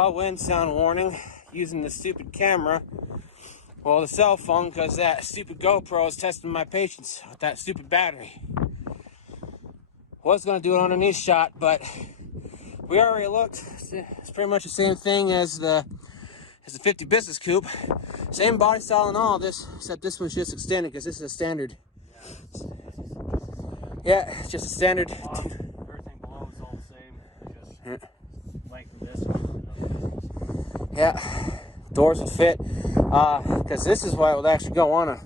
saw wind sound warning using the stupid camera. Well, the cell phone, because that stupid GoPro is testing my patience with that stupid battery. Was going to do an underneath shot, but we already looked. It's pretty much the same thing as the 50 Business Coupe. Same body style and all this, except this one's just extended because this is a standard. Yeah, it's just a standard. Everything below is all the same. Just length of this. Yeah, doors would fit. Because this is why it would actually go on a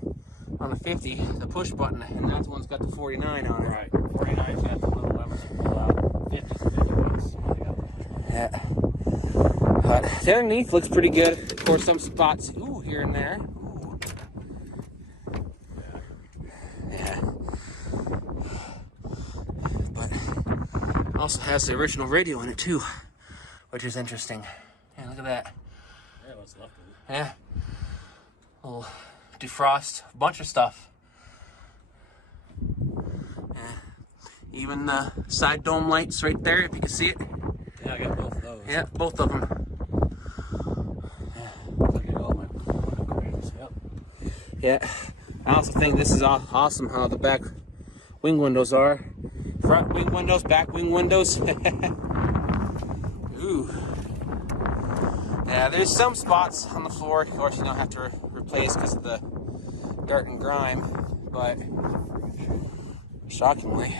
50, the push button, and that one's got the 49 on it. Right, 49's got the little levers that pull out. 50's the 50 bucks. Yeah. But the underneath looks pretty good. Of course, some spots, ooh, here and there. Ooh. Yeah. But it also has the original radio in it too, which is interesting. Yeah, look at that. Yeah, what's left of it. Yeah. Little defrost, a bunch of stuff. Yeah. Even the side dome lights right there, if you can see it. Yeah, I got both of those. Yeah, both of them. Yeah, I also think this is awesome how the back wing windows are. Front wing windows, back wing windows. Ooh. Yeah, there's some spots on the floor, of course, you don't have to replace because of the dirt and grime, but shockingly.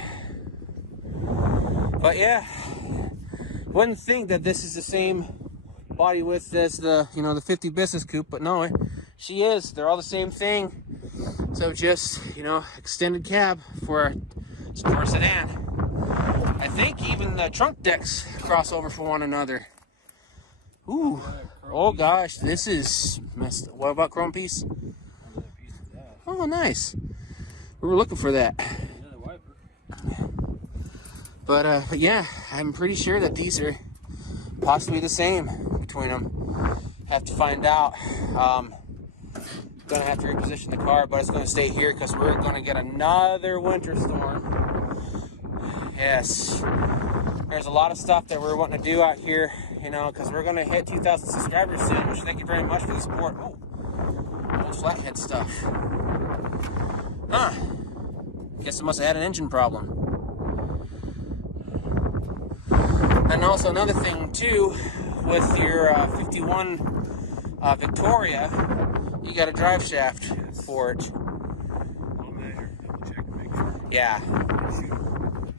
But yeah, wouldn't think that this is the same body width as the, the 50 Business Coupe, but no, she is. They're all the same thing. So just, extended cab for a sedan. I think even the trunk decks cross over for one another. Ooh. Oh gosh, this is messed up. What about chrome piece? Oh, nice. We were looking for that. But yeah, I'm pretty sure that these are possibly the same between them. Have to find out. Gonna have to reposition the car, but it's gonna stay here because we're gonna get another winter storm. Yes, there's a lot of stuff that we're wanting to do out here, because we're gonna hit 2,000 subscribers soon, which thank you very much for the support. Oh, old flathead stuff. Huh, guess it must have had an engine problem. And also another thing too, with your 51 Victoria, you got a drive shaft for it. I'll measure, double check to make sure. Yeah.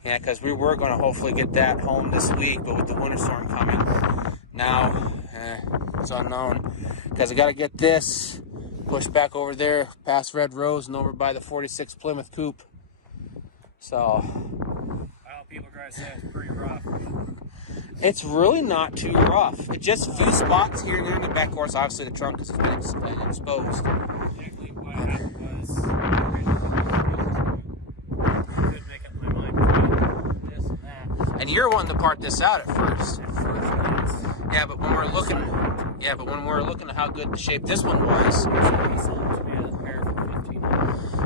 Yeah, because we were going to hopefully get that home this week, but with the winter storm coming, now it's unknown. Because I got to get this pushed back over there, past Red Rose and over by the 46 Plymouth Coupe. So. Well, people try to say it's pretty rough. It's really not too rough. It's just a few spots here and there in the back. Of course, obviously the trunk has been exposed. Exactly what happened was, I couldn't make up my mind between this and that. And you're wanting to part this out at first. Yeah, but when we're looking, at how good the shape this one was.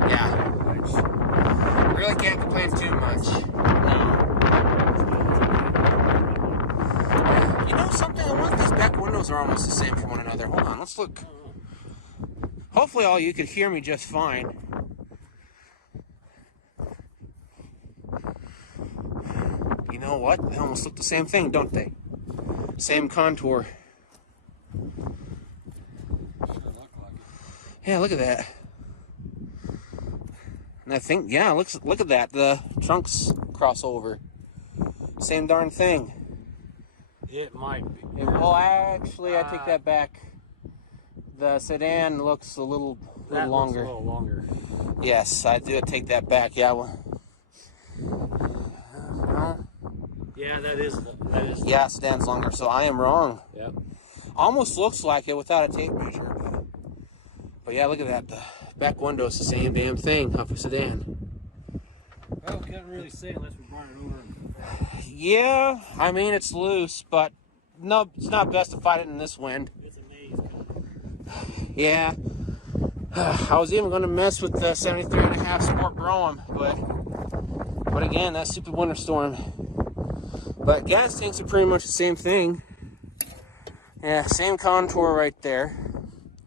Yeah. Really can't complain too much. No. Something, I wonder if these back windows are almost the same from one another. Hold on, let's look. Hopefully all you could hear me just fine. You know what? They almost look the same thing, don't they? Same contour. Yeah, look at that. And I think, yeah, look at that. The trunks cross over. Same darn thing. It might be. Well, actually, I take that back. The sedan looks a little longer. A little longer. Yes, I do take that back. Yeah. Well, yeah, that is. Yeah, sedan's longer, so I am wrong. Yep. Almost looks like it without a tape measure. But yeah, look at that. The back window's the same damn thing of a sedan. Well, we can't really say unless we brought it over. Yeah, I mean, it's loose, but no, it's not best to fight it in this wind. It's a maze. Yeah. I was even going to mess with the 73.5 Sport Brougham, but again, that stupid winter storm. But gas tanks are pretty much the same thing. Yeah, same contour right there.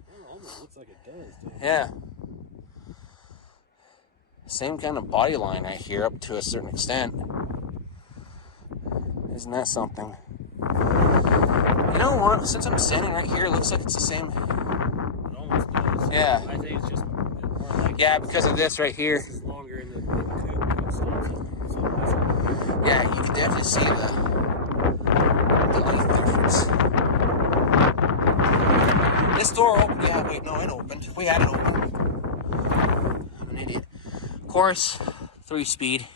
It almost looks like it does, dude. Yeah. Same kind of body line right here up to a certain extent. Isn't that something? You know what? Since I'm standing right here, it looks like it's the same. It almost does. Yeah. I think it's just more like. Yeah, because of this right here. This is longer in the coupe style. Yeah, you can definitely see the length difference. This door opened. Yeah, wait, no, it opened. We had it open. I'm an idiot. Of course, 3-speed.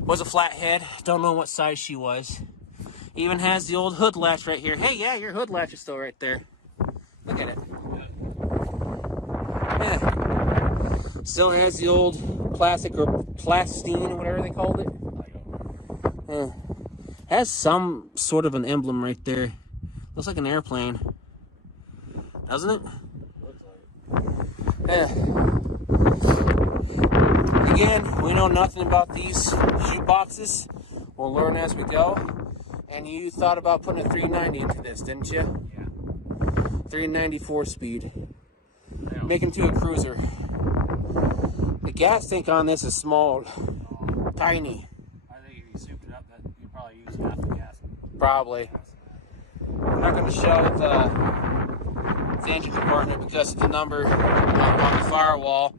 Was a flathead. Don't know what size she was. Even has the old hood latch right here. Hey, yeah, your hood latch is still right there. Look at it. Yeah. Still has the old plastic or plastine, whatever they called it. Yeah. Has some sort of an emblem right there. Looks like an airplane. Doesn't it? Looks like it. Yeah. Again, we know nothing about these shoe boxes. We'll learn as we go. And you thought about putting a 390 into this, didn't you? Yeah. 394 speed. Yeah. Making to a cruiser. The gas tank on this is small. Tiny. I think if you souped it up, that you'd probably use half the gas. Probably. I'm not going to show the engine compartment because of the number on the firewall.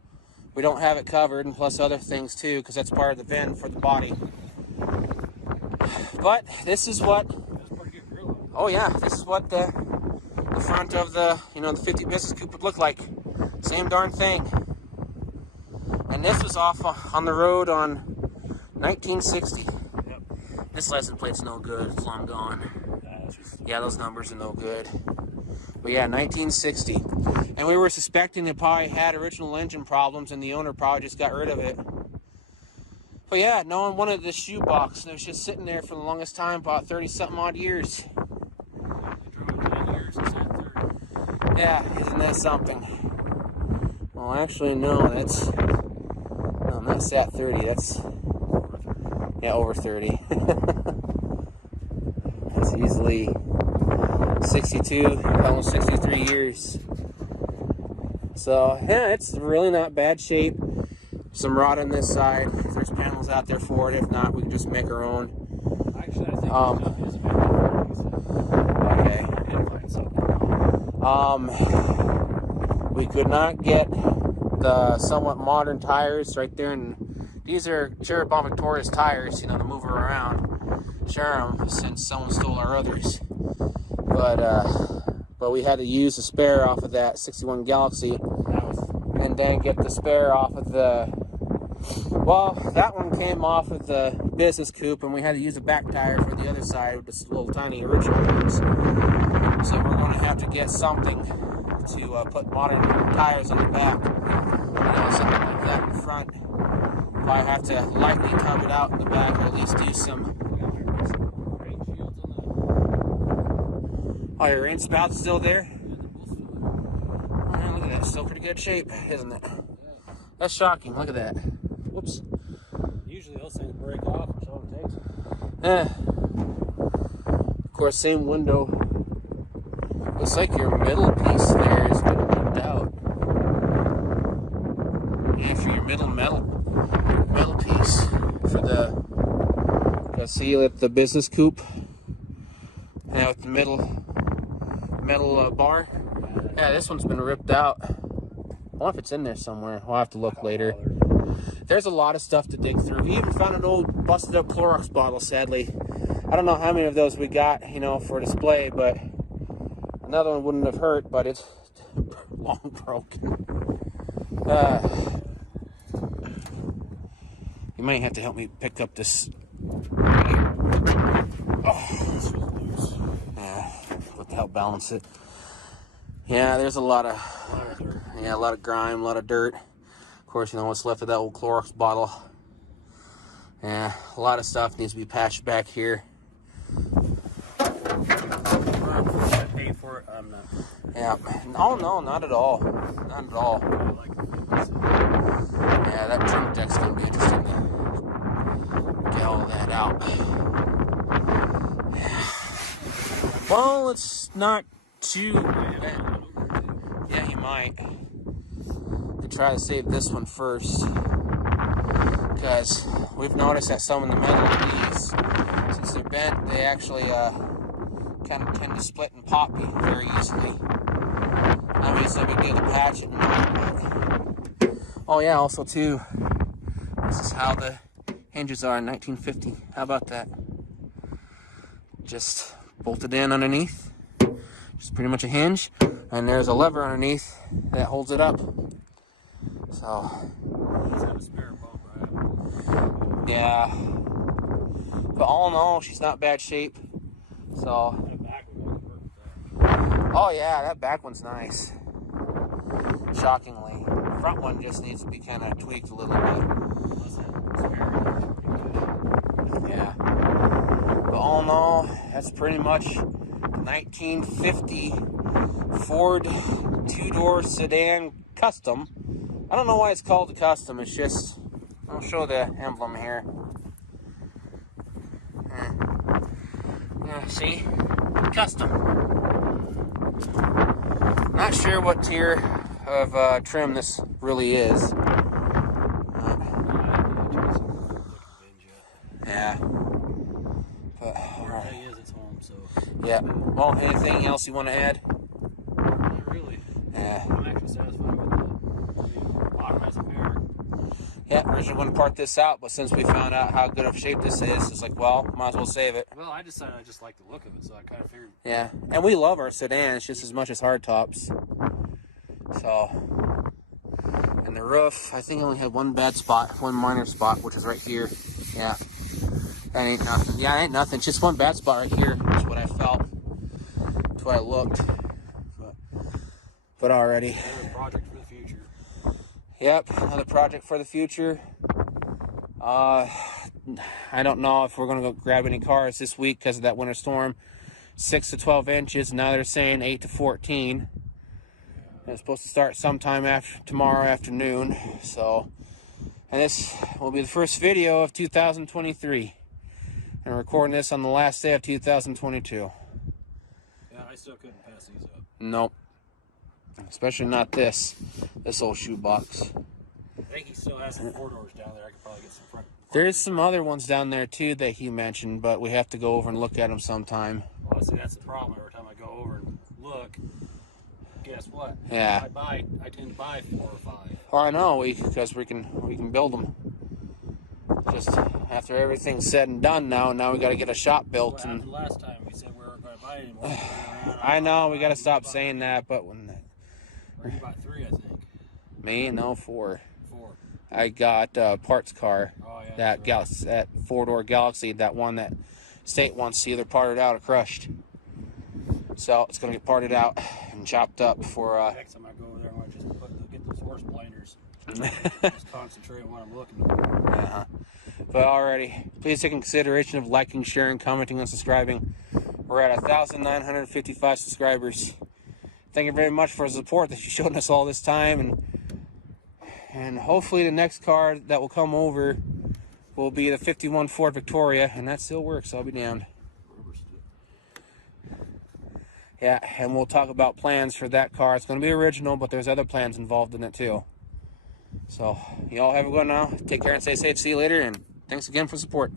We don't have it covered, and plus other things too, because that's part of the VIN for the body. But this is what. Oh yeah, this is what the front of the the 50 Business Coupe would look like. Same darn thing. And this was off on the road on 1960. Yep. This license plate's no good. It's long gone. Yeah, those numbers are no good. But yeah, 1960. And we were suspecting it probably had original engine problems and the owner probably just got rid of it. But yeah, no one wanted this shoebox. It was just sitting there for the longest time, about 30-something odd years. Yeah, isn't that something? Well, actually, no, that's at 30. That's, yeah, over 30. That's easily 62, almost 63 years. So, yeah, it's really not bad shape. Some rod on this side. If there's panels out there for it. If not, we can just make our own. Actually, I think okay. We could not get the somewhat modern tires right there, and these are Cherubon Victoria's tires, to move her around, share them since someone stole our others. But we had to use the spare off of that 61 Galaxy, and then get the spare off of the. Well, that one came off of the Business Coupe, and we had to use a back tire for the other side with this little tiny original ones. So we're going to have to get something to put modern tires on the back. Something like that in the front. Probably have to lightly tub it out in the back, or at least do some. Oh, your rain spout's still there? Oh, look at that. Still pretty good shape, isn't it? That's shocking. Look at that. Whoops. Usually those things break off, so it takes. Of course, same window. Looks like your middle piece there has been ripped out. Yeah, for your middle metal piece for the see at the Business Coupe. Yeah, with the metal bar. Yeah, this one's been ripped out. I wonder if it's in there somewhere. We'll have to look later. There's a lot of stuff to dig through. We even found an old busted up Clorox bottle, sadly. I don't know how many of those we got, for display, but another one wouldn't have hurt, but it's long broken. You might have to help me pick up this. To help balance it. Yeah, there's a lot of grime, a lot of dirt. Of course, what's left of that old Clorox bottle. Yeah, a lot of stuff needs to be patched back here. I paid for it. I'm not. Yeah. Oh no, not at all. Not at all. Yeah, that trunk deck's gonna be interesting to get all that out. Well, let's not two. Yeah, he might. Could try to save this one first, because we've noticed that some of the metal of these, since they're bent, they actually kind of tend to split and pop very easily. I mean, it's no big deal to patch it and all, but... Oh yeah, also too, this is how the hinges are in 1950. How about that? Just bolted in underneath. Just pretty much a hinge, and there's a lever underneath that holds it up. So, yeah. But all in all, she's not bad shape. So, oh yeah, that back one's nice. Shockingly, front one just needs to be kind of tweaked a little bit. Yeah. But all in all, that's pretty much 1950 Ford two-door sedan custom. I don't know why it's called a custom. It's just, I'll show the emblem here. Yeah, see? Custom. Not sure what tier of trim this really is. Yeah. But, yeah. Well, anything else you want to add? Not really. Yeah. I'm actually satisfied with the bottom as a pair. Yeah, originally going to part this out, but since we found out how good of shape this is, it's like, well, might as well save it. Well, I decided I just like the look of it, so I kind of figured. Yeah, and we love our sedans just as much as hardtops. So, and the roof, I think I only had one bad spot, one minor spot, which is right here. Yeah, that ain't nothing. Yeah, it ain't nothing. It's just one bad spot right here. That's what I felt. That's what I looked. But already. Another project for the future. Yep, another project for the future. I don't know if we're going to go grab any cars this week because of that winter storm. 6 to 12 inches. Now they're saying 8 to 14. It's supposed to start sometime after tomorrow afternoon. So, and this will be the first video of 2023. And I'm recording this on the last day of 2022. Yeah, I still couldn't pass these up. Nope. Especially not this old shoebox. I think he still has some 4-doors down there. I could probably get some front. There's some other ones down there too that he mentioned, but we have to go over and look at them sometime. Well, see, that's the problem. Every time I go over and look, guess what? Yeah. I tend to buy 4 or 5. Well, I know, because we can build them. Just after everything's said and done now we got to get a shop built. Well, and after last time we said we weren't going to buy anymore. I know, we got to stop saying that, but when you bought 3, I think. me, no, 4. 4. I got a parts car. Oh, yeah, that right. Galaxy, that 4-door Galaxy, that one that State wants to either parted out or crushed. So it's gonna get parted out and chopped up for. Next time I go over there, I might just get those horse blinders. Just concentrate on what I'm looking for. But alrighty, please take in consideration of liking, sharing, commenting, and subscribing. We're at 1,955 subscribers. Thank you very much for the support that you've shown us all this time, and hopefully the next car that will come over will be the 51 Ford Victoria, and that still works, I'll be damned. Yeah, and we'll talk about plans for that car. It's going to be original, but there's other plans involved in it too. So, you all have a good one now. Take care and stay safe. See you later, and thanks again for support.